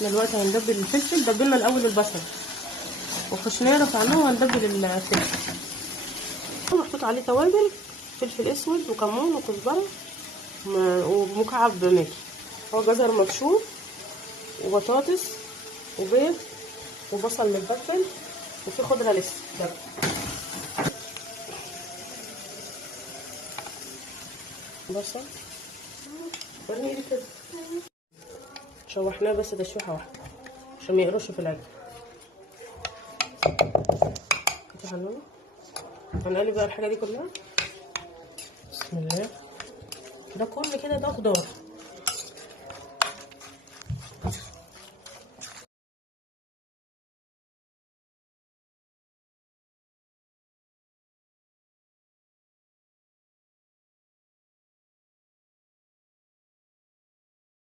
دلوقتي هندبل الفلفل. دبلنا الاول البصل وخشناه رفعناه وهندبل الفلفل. محطوط عليه توابل فلفل اسود وكمون وكزبره ومكعب ماجي. هو جزر مبشور وبطاطس وبيض وبصل متبل وفي خضره لسه ده. بصل وريني ايدي كده. شوحناه بس تشويحه واحده عشان ما يقرش في العجل. هنقلب بقى الحاجه دي كلها. بسم الله. ده كل كده ده خضار.